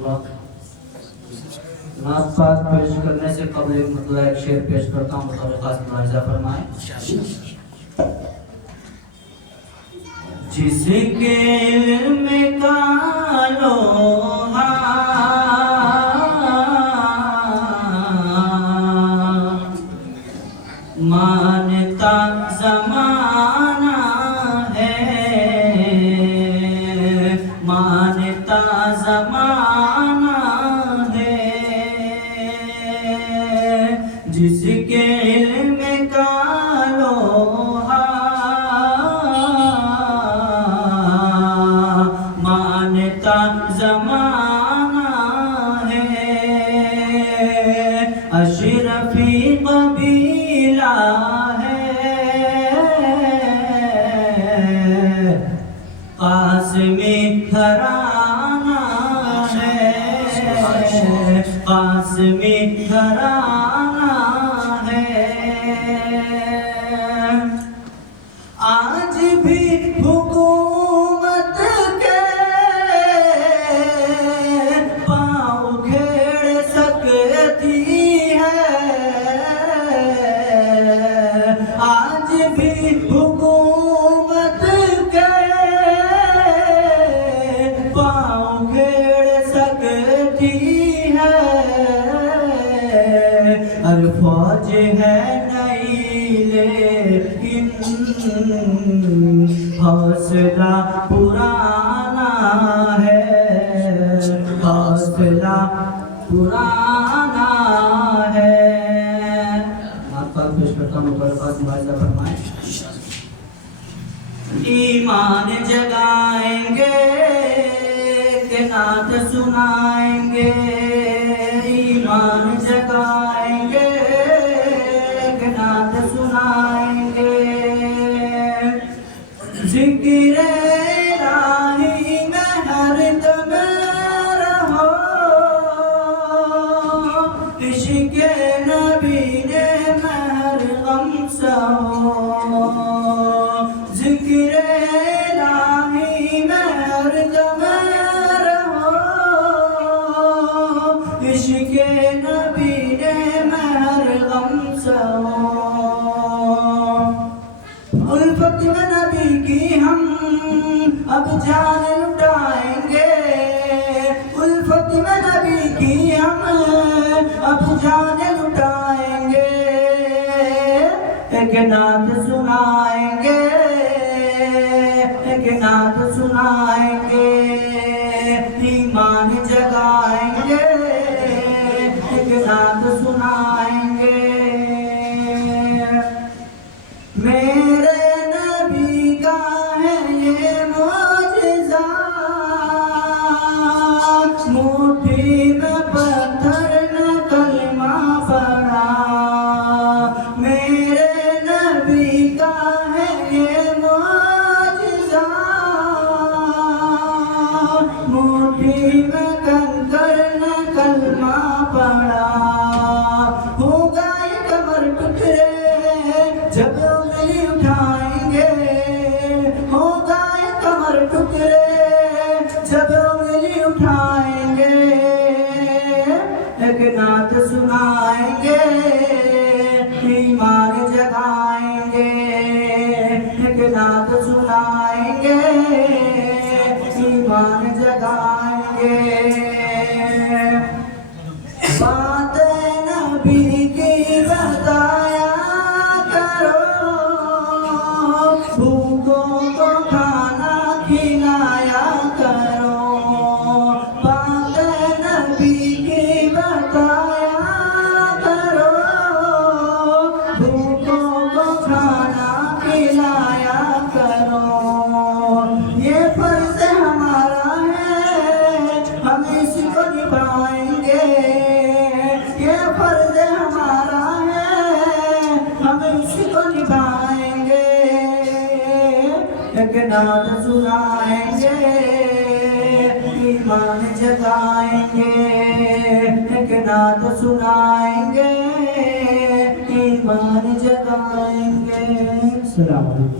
नात पाक पेश करने से कबल एक मतलब एक शेर पेश करता हूँ, तो खास मुलाहिजा फरमाएं। जिसके इल्म का लोहा मानता ज़माना है, मानता ज़माना है। जिसके इल्म का लोहा मानता ज़माना है। अशरफी कबीला है, कास्मी घराना है, कास्मी घराना है। आज भी हुकूमत के पाँव घेर सकती है, आज भी हुकूमत के पाँव घेर सकती है। हर फौज है नई लेकिन हौसला पुराना है, हौसला पुराना है। आपका पेश करता हूँ, मुलाहिजा फरमाएं। ईमान जगाएंगे कि नात सुनाएंगे, ईमान जगाएंगे कि नात सुनाएंगे। जिक्र इलाही में हरदम रहो, इश्क़ नबी ने महर गम सहो। जिक्र इलाही में हरदम रहो, इश्क़ नबी ने महर गम सहो। उल्फत में नबी की हम अब जान लुटाएंगे, उल्फत में नबी की हम अब जान लुटाएंगे। एक नात सुनाएंगे, एक नात सुनाएंगे। ईमान जगाएंगे, एक नात सुनाएंगे। मेरे नबी का है ये मौजिज़ा, मुट्ठी में पत्थर न कलमा पड़ा। मेरे नबी का है ये मौजिज़ा, मुट्ठी में कंकर न कलमा पड़ा। होगा ये कमर टुकड़े जब उंगली उठाएंगे, होगा ये कमर टुकड़े जब उंगली उठाएंगे। एक नात सुनाएंगे, ईमान जगाएंगे। एक नात सुनाएंगे, ईमान जगाएंगे। बात नबी की बताया करो, भूखों को खाना खिलाया करो। बात नबी की बताया करो, भूखों को खाना खिलाया करो। ये फर्ज हमारा है, हम इसको निभाएंगे। ये फर्ज हमारा है, हम इसको निभाएंगे। एक नात सुनाएंगे, ईमान जगाएंगे। एक नात सुनाएंगे, ईमान जगाएंगे। सलाम अलैकुम।